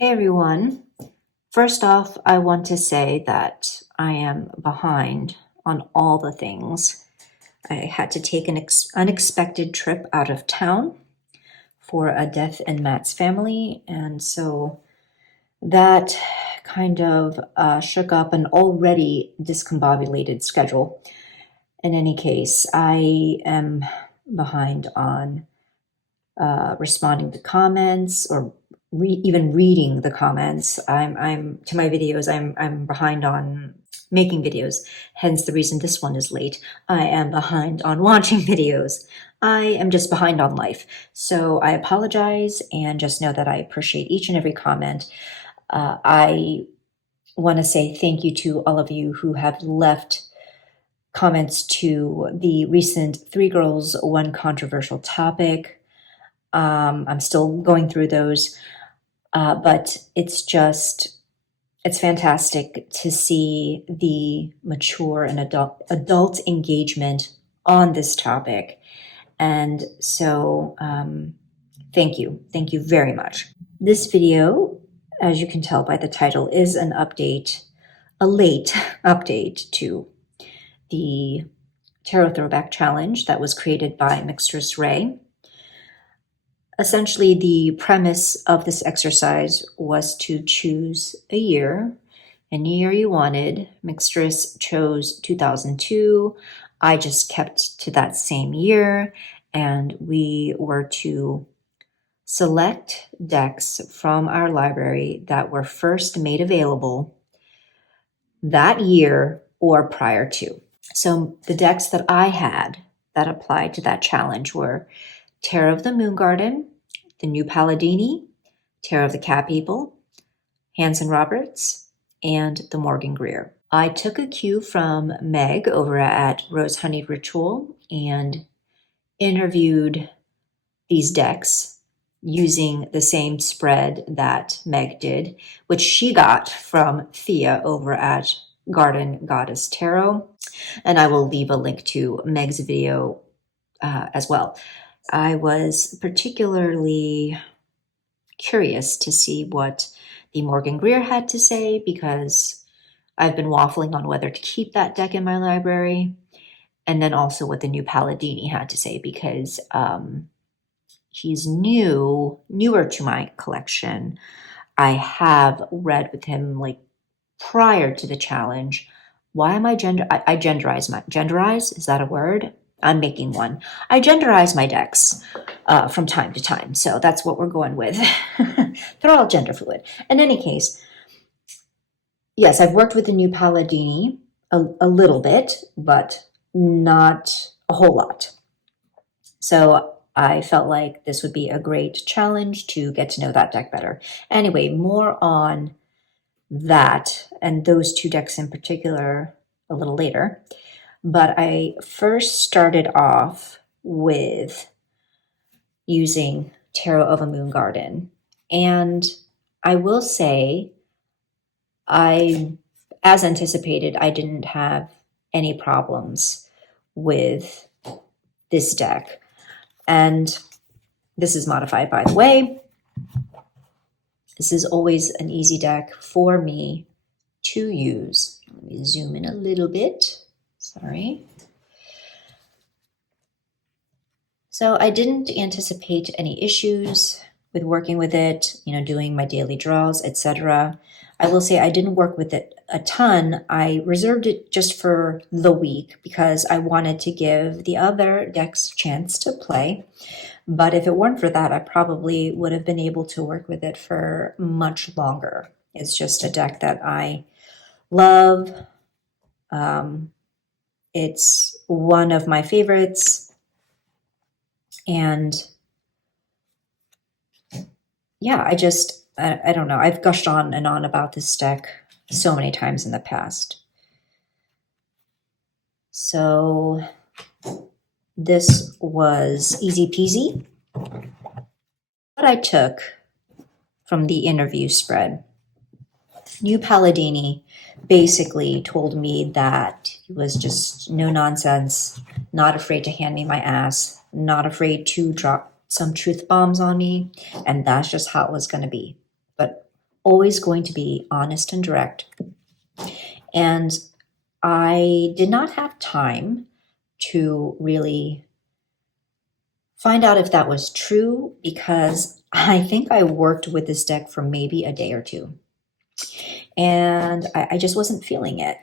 Hey everyone. First off, I want to say that I am behind on all the things. I had to take an unexpected trip out of town for a death in Matt's family, and so that kind of shook up an already discombobulated schedule. In any case, I am behind on responding to comments or even reading the comments. I'm to my videos. I'm behind on making videos. Hence the reason this one is late. I am behind on watching videos. I am just behind on life. So I apologize and just know that I appreciate each and every comment. I want to say thank you to all of you who have left comments to the recent Three Girls, One Controversial Topic. I'm still going through those, but it's fantastic to see the mature and adult engagement on this topic. And so thank you very much. This video, as you can tell by the title, is an update, a late update to the Tarot Throwback Challenge that was created by Mixtress Ray. Essentially, the premise of this exercise was to choose a year, any year you wanted. Mixtress chose 2002. I just kept to that same year, and we were to select decks from our library that were first made available that year or prior to. So the decks that I had that applied to that challenge were Tarot of the Moon Garden, the New Palladini, Tarot of the Cat People, Hanson-Roberts, and the Morgan-Greer. I took a cue from Meg over at Rose Honeyed Ritual and interviewed these decks using the same spread that Meg did, which she got from Thea over at Garden Goddess Tarot. And I will leave a link to Meg's video as well. I was particularly curious to see what the Morgan-Greer had to say because I've been waffling on whether to keep that deck in my library, and then also what the new Palladini had to say because he's newer to my collection. I have read with him like prior to the challenge. Why am I genderize? Is that a word? I'm making one. I genderize my decks from time to time. So that's what we're going with. They're all gender fluid. In any case, yes, I've worked with the new Palladini a little bit, but not a whole lot. So I felt like this would be a great challenge to get to know that deck better. Anyway, more on that and those two decks in particular a little later. But I first started off with using Tarot of a Moon Garden. And I will say, as anticipated, I didn't have any problems with this deck. And this is modified, by the way. This is always an easy deck for me to use. Let me zoom in a little bit. Sorry. So I didn't anticipate any issues with working with it, doing my daily draws, etc. I will say I didn't work with it a ton. I reserved it just for the week because I wanted to give the other decks a chance to play. But if it weren't for that, I probably would have been able to work with it for much longer. It's just a deck that I love. It's one of my favorites. And yeah, I don't know. I've gushed on and on about this deck so many times in the past. So this was easy peasy. What I took from the interview spread, New Palladini basically told me that he was just no nonsense, not afraid to hand me my ass, not afraid to drop some truth bombs on me, and that's just how it was going to be. But always going to be honest and direct. And I did not have time to really find out if that was true, because I think I worked with this deck for maybe a day or two. And I just wasn't feeling it.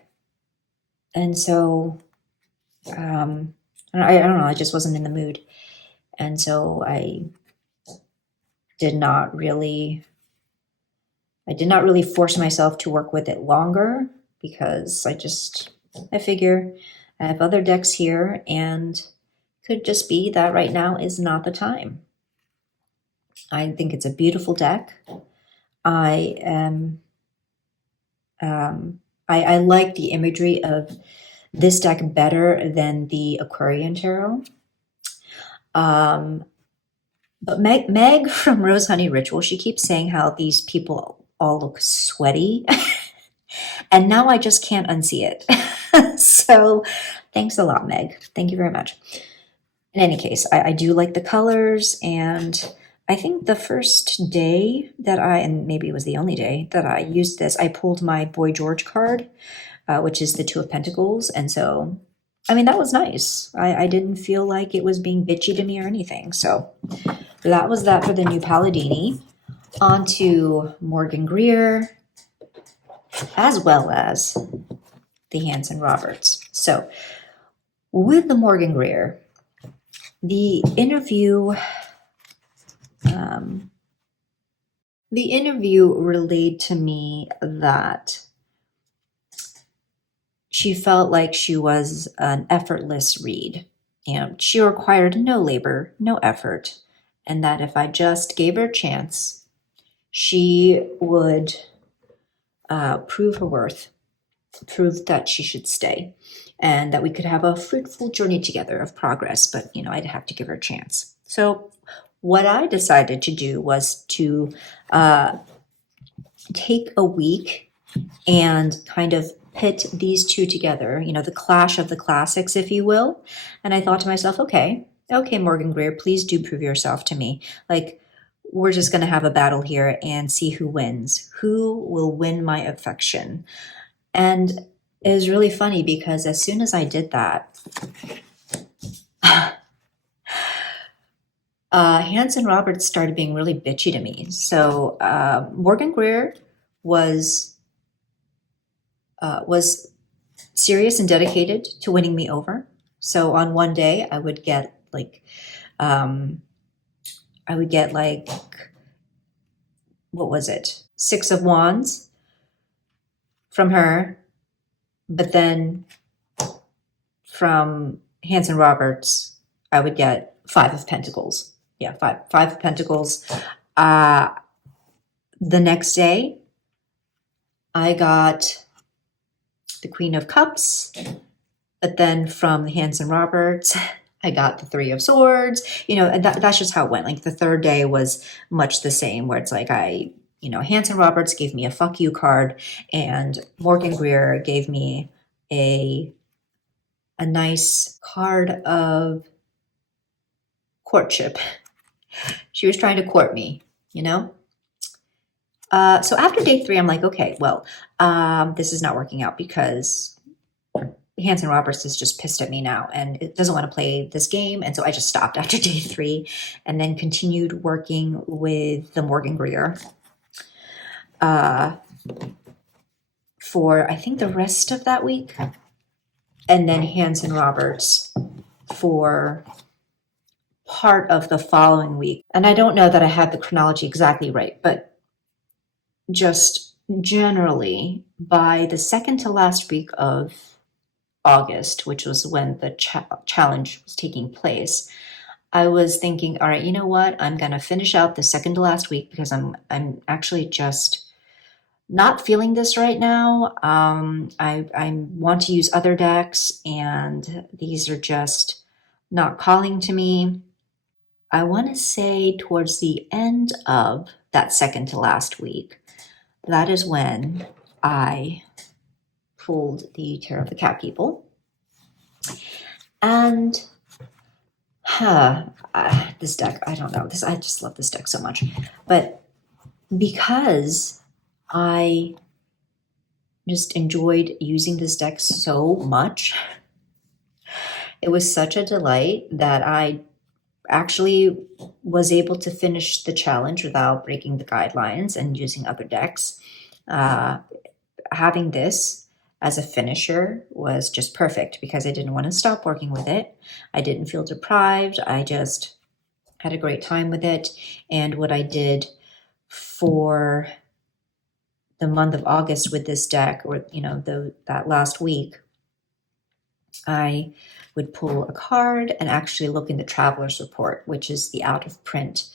And so I don't know, I just wasn't in the mood. And so I did not really force myself to work with it longer, because I figure I have other decks here, and could just be that right now is not the time. I think it's a beautiful deck. I am I like the imagery of this deck better than the Aquarian Tarot. But Meg from Rose Honey Ritual, she keeps saying how these people all look sweaty. And now I just can't unsee it. So thanks a lot, Meg. Thank you very much. In any case, I do like the colors, and I think the first day that and maybe it was the only day that I used this, I pulled my Boy George card, which is the Two of Pentacles. And so, I mean, that was nice. I didn't feel like it was being bitchy to me or anything. So that was that for the new Palladini. On to Morgan-Greer, as well as the Hanson-Roberts. So with the Morgan-Greer, the interview relayed to me that she felt like she was an effortless read. She required no labor, no effort, and that if I just gave her a chance, she would prove her worth, prove that she should stay, and that we could have a fruitful journey together of progress. But, I'd have to give her a chance. So what I decided to do was to take a week and kind of pit these two together, the clash of the classics, if you will. And I thought to myself, okay, Morgan-Greer, please do prove yourself to me. Like, we're just going to have a battle here and see who wins. Who will win my affection? And it was really funny, because as soon as I did that, Hanson-Roberts started being really bitchy to me. So Morgan-Greer was serious and dedicated to winning me over. So on one day, I would get like, what was it? 6 of Wands from her, but then from Hanson-Roberts, I would get 5 of Pentacles. Yeah, five of Pentacles. The next day, I got the Queen of Cups, but then from the Hanson-Roberts, I got the 3 of Swords. And that's just how it went. Like, the third day was much the same, where it's like Hanson-Roberts gave me a fuck you card, and Morgan-Greer gave me a nice card of courtship. She was trying to court me, So after day 3, I'm like, okay, well, this is not working out, because Hanson-Roberts is just pissed at me now and it doesn't want to play this game. And so I just stopped after day 3, and then continued working with the Morgan-Greer for, I think, the rest of that week. And then Hanson-Roberts for part of the following week. And I don't know that I have the chronology exactly right, but just generally by the second to last week of August, which was when the challenge was taking place, I was thinking, all right, you know what? I'm going to finish out the second to last week, because I'm actually just not feeling this right now. I want to use other decks, and these are just not calling to me. I want to say towards the end of that second to last week, that is when I pulled the Tarot of the Cat People. And this deck, I don't know. I just love this deck so much. But because I just enjoyed using this deck so much. It was such a delight that I actually was able to finish the challenge without breaking the guidelines and using other decks. Having this as a finisher was just perfect because I didn't want to stop working with it. I didn't feel deprived. I just had a great time with it. And what I did for the month of August with this deck, or that last week, I would pull a card and actually look in the Traveler's Report, which is the out of print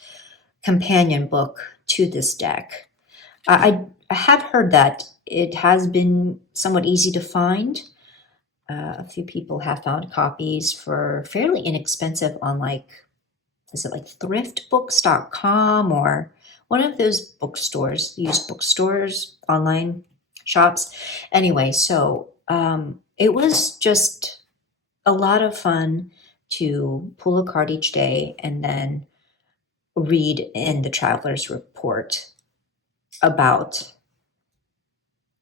companion book to this deck. I have heard that it has been somewhat easy to find. A few people have found copies for fairly inexpensive on is it like thriftbooks.com or one of those bookstores, used bookstores, online shops. Anyway, so it was just a lot of fun to pull a card each day and then read in the Traveler's Report about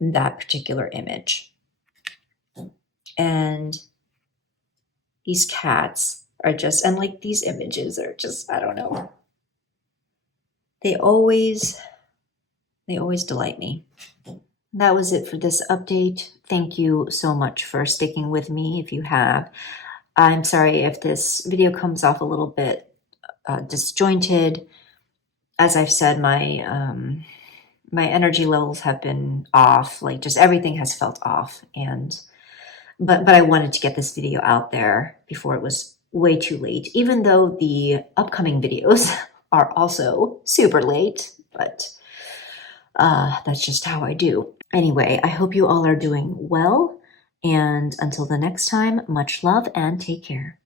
that particular image. And these cats are just, and like these images are just, I don't know. They always delight me. That was it for this update. Thank you so much for sticking with me if you have. I'm sorry if this video comes off a little bit disjointed. As I've said, my energy levels have been off, like just everything has felt off. But I wanted to get this video out there before it was way too late, even though the upcoming videos are also super late, but that's just how I do. Anyway, I hope you all are doing well, and until the next time, much love and take care.